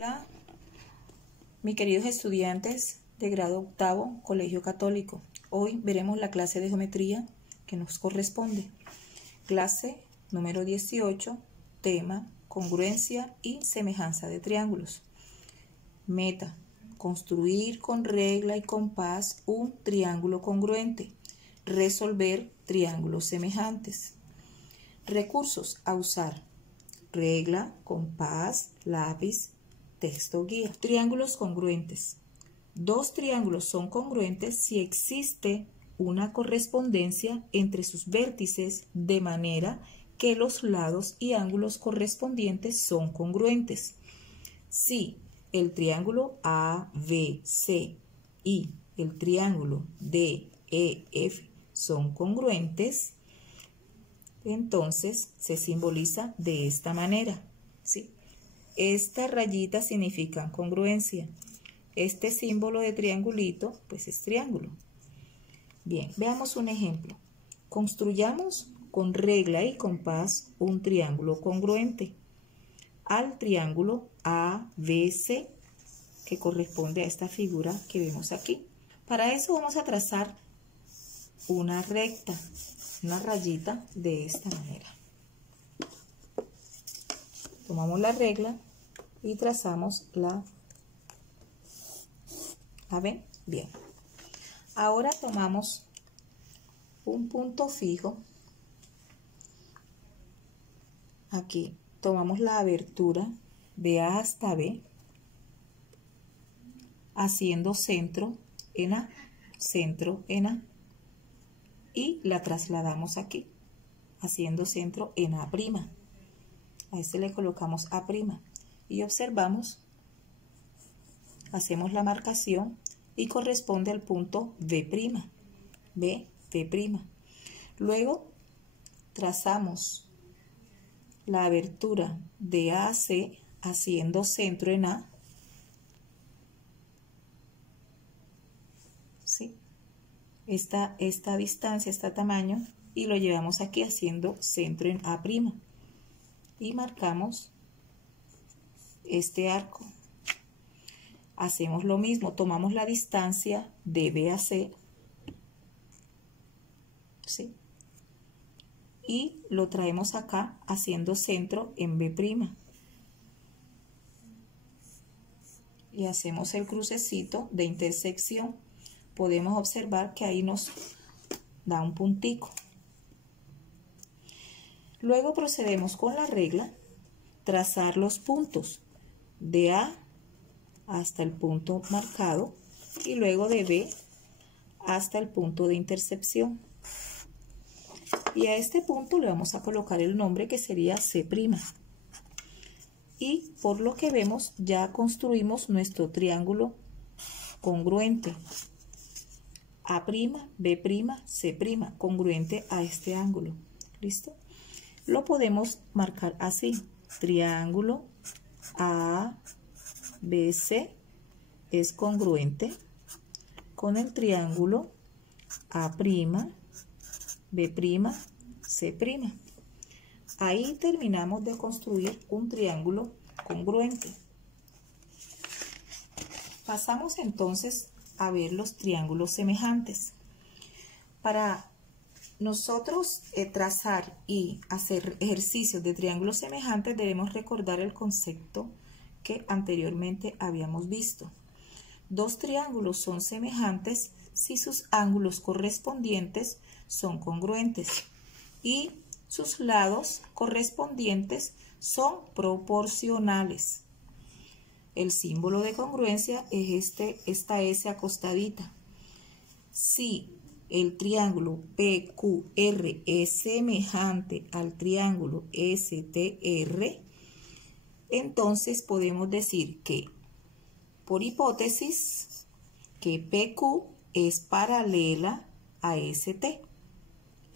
Hola, mis queridos estudiantes de grado octavo, Colegio Católico. Hoy veremos la clase de geometría que nos corresponde. Clase número 18, tema, congruencia y semejanza de triángulos. Meta, construir con regla y compás un triángulo congruente. Resolver triángulos semejantes. Recursos a usar: regla, compás, lápiz, texto guía. Triángulos congruentes. Dos triángulos son congruentes si existe una correspondencia entre sus vértices de manera que los lados y ángulos correspondientes son congruentes. Si el triángulo ABC y el triángulo DEF son congruentes, entonces se simboliza de esta manera, ¿sí? Estas rayitas significan congruencia. Este símbolo de triangulito, pues es triángulo. Bien, veamos un ejemplo. Construyamos con regla y compás un triángulo congruente al triángulo ABC, que corresponde a esta figura que vemos aquí. Para eso vamos a trazar una recta, una rayita de esta manera. Tomamos la regla y trazamos ¿la ven? Bien. Ahora tomamos un punto fijo. Aquí tomamos la abertura de A hasta B, haciendo centro en A, y la trasladamos aquí, haciendo centro en A'. A este le colocamos A' y observamos, hacemos la marcación y corresponde al punto B'. Luego trazamos la abertura de A a C haciendo centro en A, ¿sí? Esta distancia, este tamaño, y lo llevamos aquí haciendo centro en A'. Y marcamos este arco. Hacemos lo mismo, tomamos la distancia de B a C, ¿sí? Y lo traemos acá haciendo centro en B'. Y hacemos el crucecito de intersección. Podemos observar que ahí nos da un puntico. Luego procedemos con la regla, trazar los puntos de A hasta el punto marcado y luego de B hasta el punto de intersección. Y a este punto le vamos a colocar el nombre que sería C'. Y por lo que vemos ya construimos nuestro triángulo congruente. A', B', C', congruente a este ángulo. ¿Listo? Lo podemos marcar así: triángulo ABC es congruente con el triángulo A', B', C'. Ahí terminamos de construir un triángulo congruente. Pasamos entonces a ver los triángulos semejantes. Para nosotros trazar y hacer ejercicios de triángulos semejantes debemos recordar el concepto que anteriormente habíamos visto. Dos triángulos son semejantes si sus ángulos correspondientes son congruentes y sus lados correspondientes son proporcionales. El símbolo de congruencia es esta S acostadita. Si el triángulo PQR es semejante al triángulo STR, entonces podemos decir que, por hipótesis, que PQ es paralela a ST.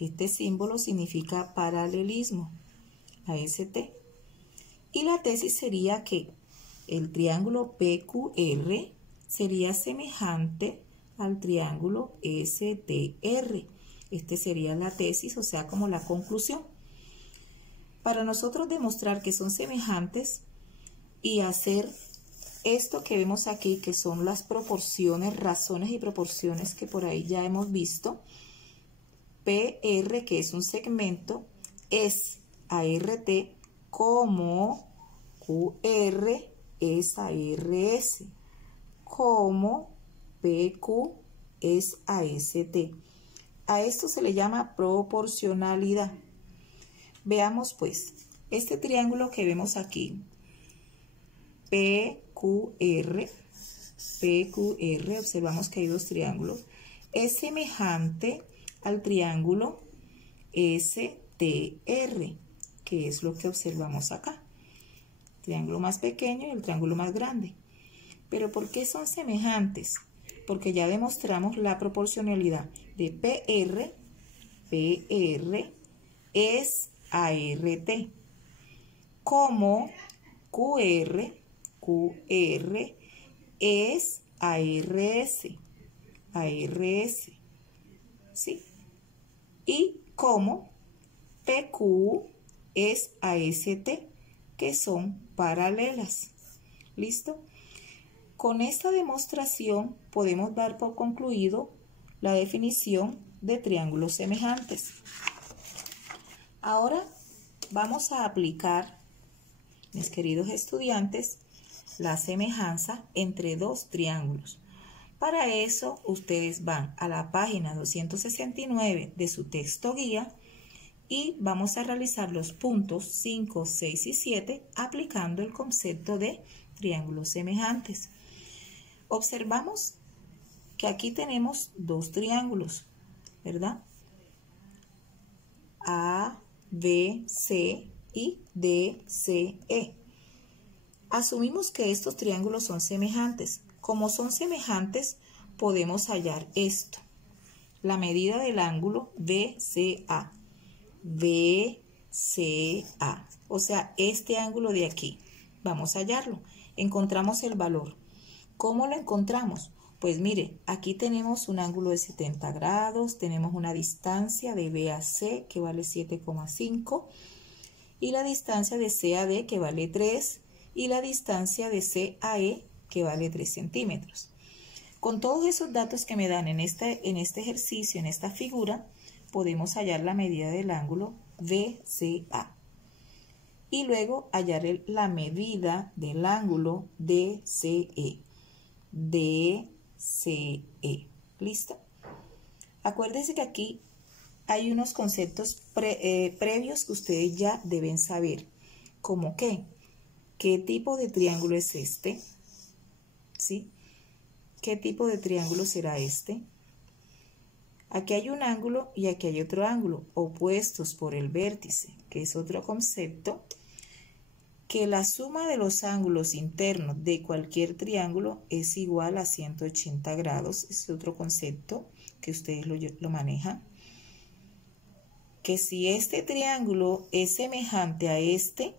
Este símbolo significa paralelismo a ST. Y la tesis sería que el triángulo PQR sería semejante al triángulo STR. Este sería la tesis, o sea, como la conclusión. Para nosotros demostrar que son semejantes y hacer esto que vemos aquí, que son las proporciones, razones y proporciones que por ahí ya hemos visto, PR, que es un segmento, es ART como QR es ARS, como PQ es AST. A esto se le llama proporcionalidad. Veamos pues, este triángulo que vemos aquí, PQR, observamos que hay dos triángulos, es semejante al triángulo STR, que es lo que observamos acá. Triángulo más pequeño y el triángulo más grande. ¿Pero por qué son semejantes? Porque ya demostramos la proporcionalidad de PR es ART, como QR es ARS, ¿sí? Y como PQ es AST, que son paralelas. ¿Listo? Con esta demostración podemos dar por concluido la definición de triángulos semejantes. Ahora vamos a aplicar, mis queridos estudiantes, la semejanza entre dos triángulos. Para eso ustedes van a la página 269 de su texto guía y vamos a realizar los puntos 5, 6 y 7 aplicando el concepto de triángulos semejantes. Observamos que aquí tenemos dos triángulos, ¿verdad? A, B, C y D, C, E. Asumimos que estos triángulos son semejantes. Como son semejantes, podemos hallar esto. La medida del ángulo BCA. BCA. O sea, este ángulo de aquí. Vamos a hallarlo. Encontramos el valor. ¿Cómo lo encontramos? Pues mire, aquí tenemos un ángulo de 70 grados, tenemos una distancia de B a C que vale 7,5 y la distancia de C a D que vale 3 y la distancia de C a E que vale 3 centímetros. Con todos esos datos que me dan en este ejercicio, en esta figura, podemos hallar la medida del ángulo BCA. Y luego hallar la medida del ángulo DCE. DCE. ¿Listo? Acuérdense que aquí hay unos conceptos previos que ustedes ya deben saber. ¿Cómo qué? ¿Qué tipo de triángulo es este? ¿Sí? ¿Qué tipo de triángulo será este? Aquí hay un ángulo y aquí hay otro ángulo, opuestos por el vértice, que es otro concepto, que la suma de los ángulos internos de cualquier triángulo es igual a 180 grados. Es otro concepto que ustedes lo manejan. Que si este triángulo es semejante a este,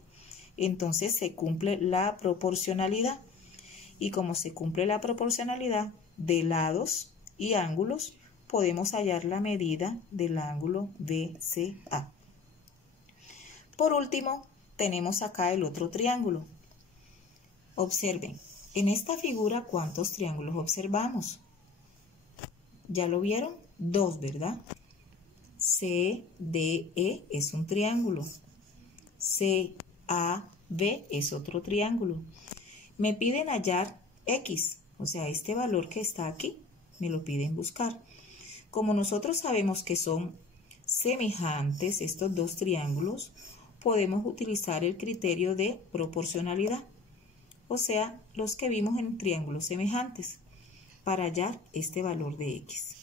entonces se cumple la proporcionalidad. Y como se cumple la proporcionalidad de lados y ángulos, podemos hallar la medida del ángulo BCA. Por último, tenemos acá el otro triángulo. Observen, en esta figura, ¿cuántos triángulos observamos? ¿Ya lo vieron? Dos, ¿verdad? CDE es un triángulo. CAB es otro triángulo. Me piden hallar X, o sea, este valor que está aquí, me lo piden buscar. Como nosotros sabemos que son semejantes estos dos triángulos, podemos utilizar el criterio de proporcionalidad, o sea, los que vimos en triángulos semejantes, para hallar este valor de X.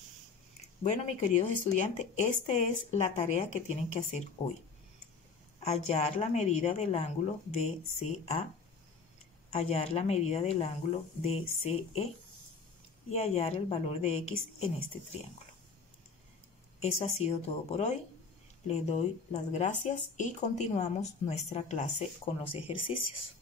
Bueno, mis queridos estudiantes, esta es la tarea que tienen que hacer hoy. Hallar la medida del ángulo BCA, hallar la medida del ángulo DCE y hallar el valor de X en este triángulo. Eso ha sido todo por hoy. Les doy las gracias y continuamos nuestra clase con los ejercicios.